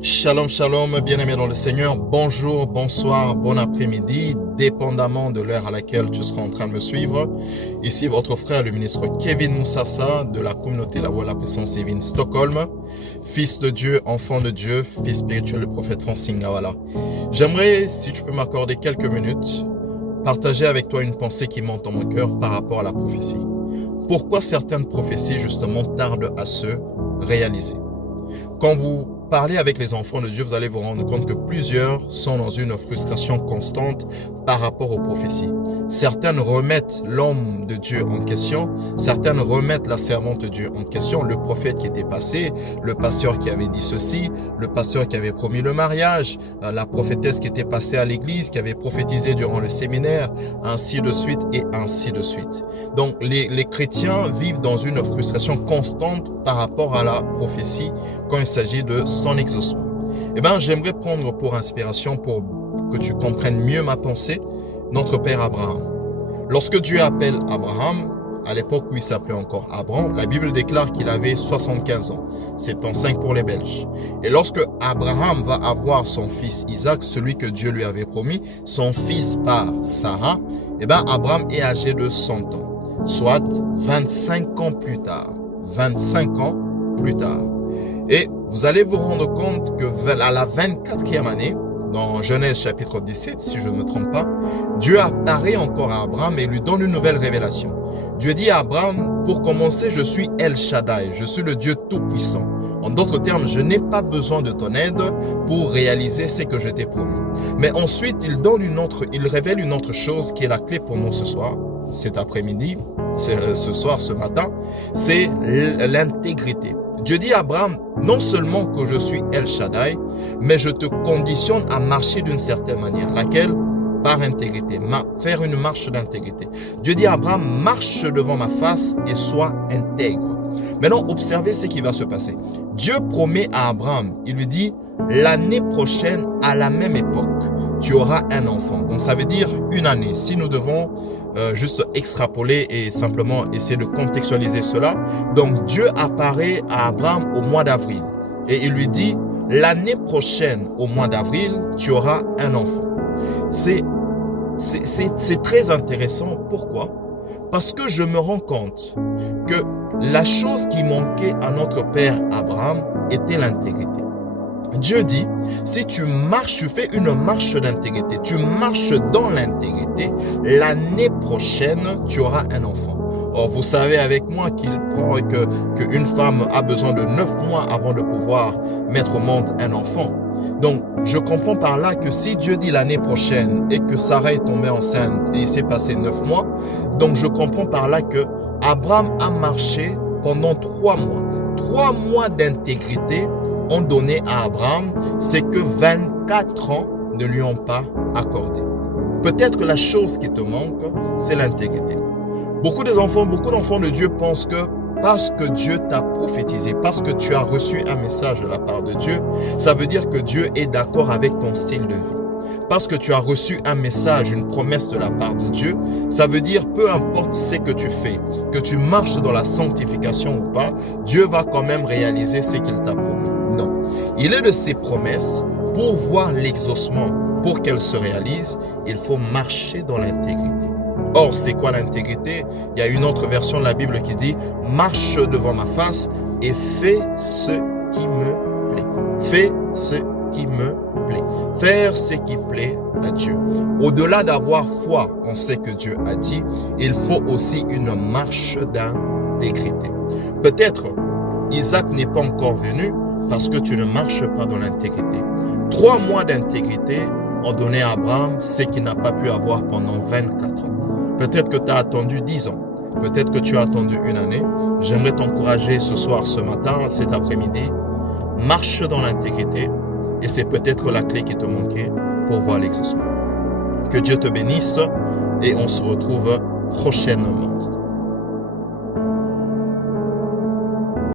Shalom, shalom, bien-aimés dans le Seigneur. Bonjour, bonsoir, bon après-midi, dépendamment de l'heure à laquelle tu seras en train de me suivre. Ici, votre frère, le ministre Kevin Moussassa, de la communauté La Voix de la Puissance Divine Stockholm, fils de Dieu, enfant de Dieu, fils spirituel du prophète Francine Ngawala. J'aimerais, si tu peux m'accorder quelques minutes, partager avec toi une pensée qui monte dans mon cœur par rapport à la prophétie. Pourquoi certaines prophéties, justement, tardent à se réaliser? Quand vous parlez avec les enfants de Dieu, vous allez vous rendre compte que plusieurs sont dans une frustration constante par rapport aux prophéties. Certaines remettent l'homme de Dieu en question, certaines remettent la servante de Dieu en question, le prophète qui était passé, le pasteur qui avait dit ceci, le pasteur qui avait promis le mariage, la prophétesse qui était passée à l'église, qui avait prophétisé durant le séminaire, ainsi de suite et ainsi de suite. Donc les chrétiens vivent dans une frustration constante par rapport à la prophétie quand il s'agit de son exaucement. Eh bien, j'aimerais prendre pour inspiration, pour que tu comprennes mieux ma pensée, notre père Abraham. Lorsque Dieu appelle Abraham, à l'époque où il s'appelait encore Abraham, la Bible déclare qu'il avait 75 ans, 75 pour les Belges. Et lorsque Abraham va avoir son fils Isaac, celui que Dieu lui avait promis, son fils par Sarah, eh bien, Abraham est âgé de 100 ans, soit 25 ans plus tard. 25 ans plus tard. Et vous allez vous rendre compte que à la 24e année, dans Genèse chapitre 17, si je ne me trompe pas, Dieu apparaît encore à Abraham et lui donne une nouvelle révélation. Dieu dit à Abraham, pour commencer, je suis El Shaddai, je suis le Dieu Tout-Puissant. En d'autres termes, je n'ai pas besoin de ton aide pour réaliser ce que je t'ai promis. Mais ensuite, il révèle une autre chose qui est la clé pour nous ce soir, cet après-midi, ce matin, c'est l'intégrité. Dieu dit à Abraham, non seulement que je suis El Shaddai, mais je te conditionne à marcher d'une certaine manière, laquelle? Par intégrité, faire une marche d'intégrité. Dieu dit à Abraham, marche devant ma face et sois intègre. Maintenant, observez ce qui va se passer. Dieu promet à Abraham, il lui dit, l'année prochaine, à la même époque, tu auras un enfant. Donc ça veut dire une année. Si nous devons juste extrapoler et simplement essayer de contextualiser cela. Donc Dieu apparaît à Abraham au mois d'avril et il lui dit, l'année prochaine au mois d'avril, tu auras un enfant. C'est très intéressant. Pourquoi? Parce que je me rends compte que la chose qui manquait à notre père Abraham était l'intégrité. Dieu dit, si tu marches, tu fais une marche d'intégrité, tu marches dans l'intégrité, l'année prochaine, tu auras un enfant. Or, vous savez avec moi qu'une femme a besoin de 9 mois avant de pouvoir mettre au monde un enfant. Donc, je comprends par là que si Dieu dit l'année prochaine et que Sarah est tombée enceinte et il s'est passé 9 mois, donc je comprends par là que Abraham a marché pendant 3 mois. 3 mois d'intégrité ont donné à Abraham, c'est que 24 ans ne lui ont pas accordé. Peut-être que la chose qui te manque, c'est l'intégrité. Beaucoup d'enfants de Dieu pensent que parce que Dieu t'a prophétisé, parce que tu as reçu un message de la part de Dieu, ça veut dire que Dieu est d'accord avec ton style de vie. Parce que tu as reçu un message, une promesse de la part de Dieu, ça veut dire peu importe ce que tu fais, que tu marches dans la sanctification ou pas, Dieu va quand même réaliser ce qu'il t'a promis. Non. Il est de ses promesses, pour voir l'exaucement, pour qu'elle se réalise, il faut marcher dans l'intégrité. Or, c'est quoi l'intégrité? Il y a une autre version de la Bible qui dit « Marche devant ma face et fais ce qui me plaît. » Fais ce qui me plaît. Faire ce qui plaît à Dieu. Au-delà d'avoir foi en ce que Dieu a dit, il faut aussi une marche d'intégrité. Peut-être Isaac n'est pas encore venu parce que tu ne marches pas dans l'intégrité. 3 mois d'intégrité ont donné à Abraham ce qu'il n'a pas pu avoir pendant 24 ans. Peut-être que tu as attendu 10 ans. Peut-être que tu as attendu une année. J'aimerais t'encourager ce soir, ce matin, cet après-midi. Marche dans l'intégrité et c'est peut-être la clé qui te manquait pour voir l'exaucement. Que Dieu te bénisse et on se retrouve prochainement.